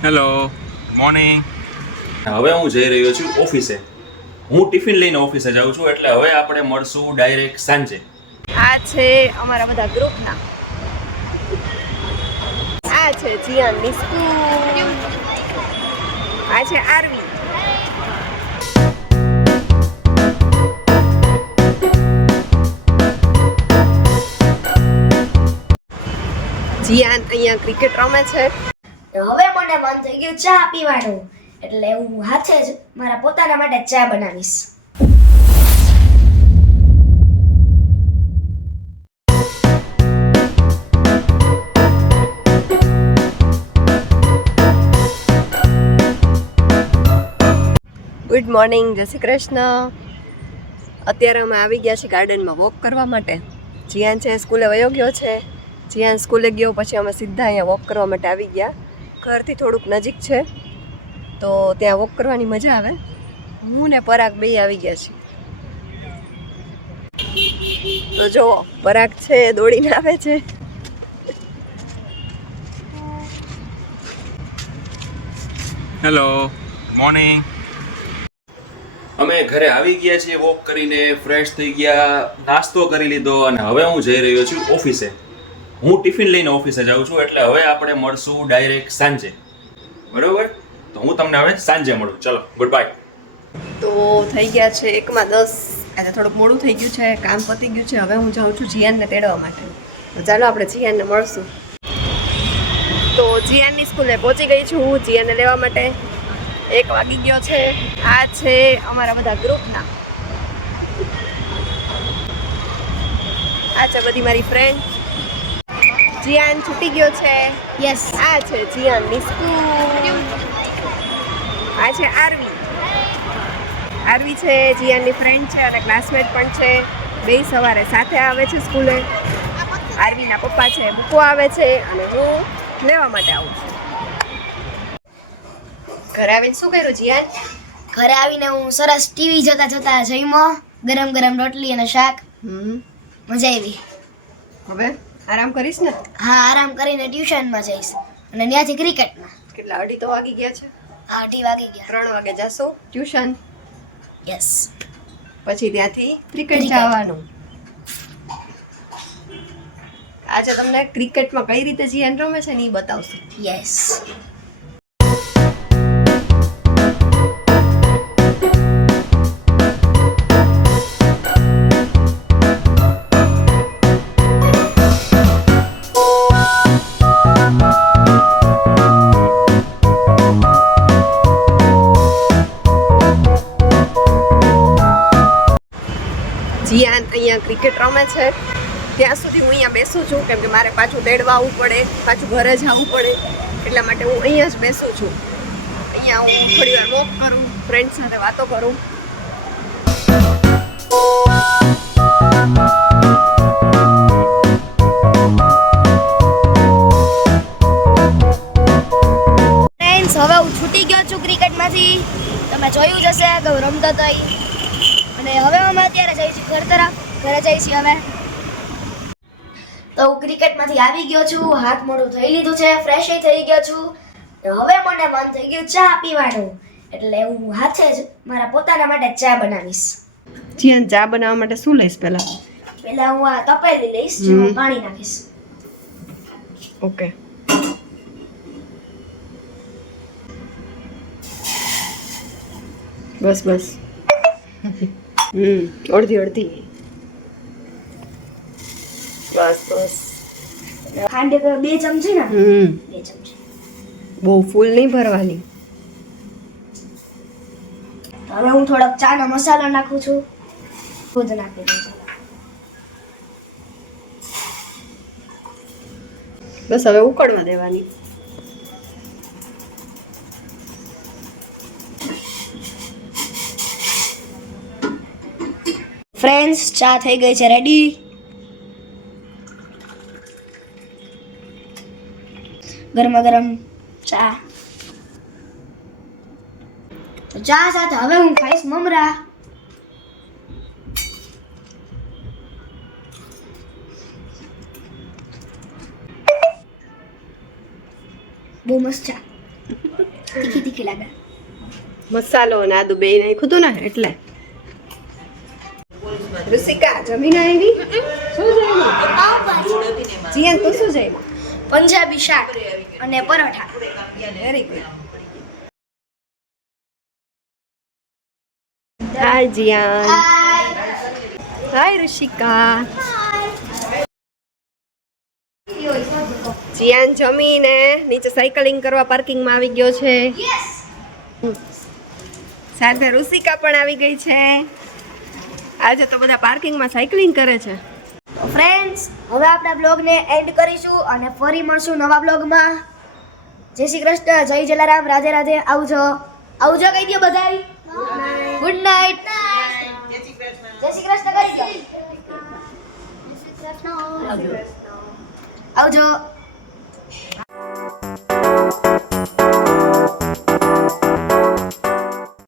Hello, morning. હવે હું જઈ રહ્યો છું ઓફિસે. હું ટિફિન લઈને ઓફિસે જાઉં છું, એટલે હવે આપણે મળશું ડાયરેક્ટ સાંજે. આ છે અમારા બધા ગ્રુપના. આ છે જીયાનની સ્કૂલ. આ છે આરવી. જીયાન અહીંયા ક્રિકેટ રમે છે. હવે મને મન થઈ ગયું ચા પીવાનું, એટલે હું હાથે જ મારા પોતાના માટે ચા બનાવીશ. ગુડ મોર્નિંગ, જય શ્રી કૃષ્ણ. અત્યારે અમે આવી ગયા છીએ ગાર્ડનમાં વોક કરવા માટે. જીયાન છે સ્કૂલે વયો ગયો છે. જીયાન સ્કૂલે ગયો પછી અમે સીધા અહીંયા વોક કરવા માટે આવી ગયા. ઘરથી થોડુંક નજીક છે તો ત્યાં વોક કરવાની મજા આવે. હું ને પરાગ બે આવી ગયા છીએ. તો જુઓ, પરાગ છે દોડીને આવે છે. Hello, morning. અમે ઘરે આવી ગયા છીએ વોક કરીને, ફ્રેશ થઈ ગયા, નાસ્તો કરી લીધો અને હવે હું જઈ રહ્યો છું ઓફિસે. હું ટિફિન લઈને ઓફિસે જાઉં છું, એટલે હવે આપણે મળશું ડાયરેક્ટ સાંજે. બરોબર? તો હું તમને હવે સાંજે મળું. ચલો, ગુડ બાય. તો થઈ ગયા છે 1:10. આજે થોડુંક મોડું થઈ ગયું છે, કામ પતી ગયું છે. હવે હું જાઉં છું જીયાનને તેડવા માટે. તો ચાલો આપણે જીયાનને મળશું. તો જીયાનની સ્કૂલે પહોંચી ગઈ છું જીયાનને લેવા માટે. 1 વાગી ગયો છે. આ છે અમારા બધા ગ્રુપના. આ છે બધી મારી ફ્રેન્ડ. જીયાન છૂટી ગયો છે. યસ. આ છે જીયાનની સ્કૂલ. આ છે આરવી. આરવી છે જીયાનની ફ્રેન્ડ છે અને ક્લાસમેટ પણ છે. બે સવારે સાથે આવે છે સ્કૂલે. આરવીના પપ્પા છે મૂકવા આવે છે અને હું લેવા માટે આવું છું. ઘરે આવીને શું કર્યું જીયાન? ઘરે આવીને હું સરસ ટીવી જોતા જોતા જમ્યો. ગરમ ગરમ રોટલી અને શાક. મજા આવી. હવે આરામ કરીશ ને? હા, આરામ કરીને ટ્યુશનમાં જઈશ અને ત્યાંથી ક્રિકેટમાં. કેટલા 2:30 તો વાગી ગયા છે. 8 વાગી ગયા. 3 વાગે જશો ટ્યુશન, યસ. પછી ત્યાંથી ક્રિકેટ ક્રિકેટ. જવાનું. આજે તમને ક્રિકેટમાં કઈ રીતે જીયાન રમે છે ને એ બતાવશું. યસ. જીયાન અહીંયા ક્રિકેટ રમે છે ત્યાં સુધી હું અહીંયા બેસું છું, કેમ કે મારે પાછું તેડવા આવવું પડે, પાછું ઘરે જવું પડે. એટલા માટે હું અહીંયા જ બેસું છું. અહીંયા હું થોડી વાર વોક કરું, ફ્રેન્ડ સાથે વાતો કરું. ફ્રેન્ડ્સ, હવે હું છૂટી ગયો છું ક્રિકેટમાંથી. તમે જોયું જ હશે કે હું રમતો હતો ઈ. અને હવે અમે અત્યારે જઈએ છીએ ઘર તરફ. ઘરે જઈએ છીએ હવે. તો હું ક્રિકેટમાંથી આવી ગયો છું, હાથ મોઢું થઈ લીધું છે, ફ્રેશ થઈ ગયો છું. હવે મને મન થઈ ગયું ચા પીવાનું, એટલે હું હાથે જ મારા પોતાના માટે ચા બનાવીશ. જીયાન ચા બનાવવા માટે શું લઈશ પહેલા? પહેલા હું આ તપેલી લઈશ, જેમાં પાણી નાખીશ. ઓકે. બસ બસ. અડધી અડધી. બસ બસ. ખાંડ 2 ચમચી ને? 2 ચમચી. બહુ ફૂલ નહીં ભરવાની. હવે હું થોડોક ચાનો મસાલો નાખું છું. દૂધ નાખી દઉં છું. બસ હવે ઉકળવા દેવાની. ફ્રેન્ડ્સ, ચા થઈ ગઈ છે રેડી. ગરમા ગરમ ચા. તો ચા સાથે હવે હું ખાઈશ મમરા. બહુ મસ્ત ચા. તીખી તીખી લાગે. મસાલો અને આદુ બે નાખ્યું હતું ને એટલે. ઋષિકા જમીને આવી? શું જમ્યું? પાવભાજી, જીયાન તું શું જમ્યું? પંજાબી શાક અને પરોઠા. Very good. Hi Jiyan. Hi Rishika. Jiyan જમીને નીચે સાયકલિંગ કરવા પાર્કિંગમાં આવી ગયો છે. સાથે ઋષિકા પણ આવી ગઈ છે. આજે તો બધા પાર્કિંગમાં સાયકલિંગ કરે છે. ફ્રેન્ડ્સ, હવે આપણા બ્લોગને એન્ડ કરીશું અને ફરી મળશું નવા બ્લોગમાં. જય શ્રી કૃષ્ણ, જય જલારામ, રાધે રાધે. આવજો આવજો કહી દો બધાય. Good night. જય શ્રી કૃષ્ણ કહી દો. આવજો.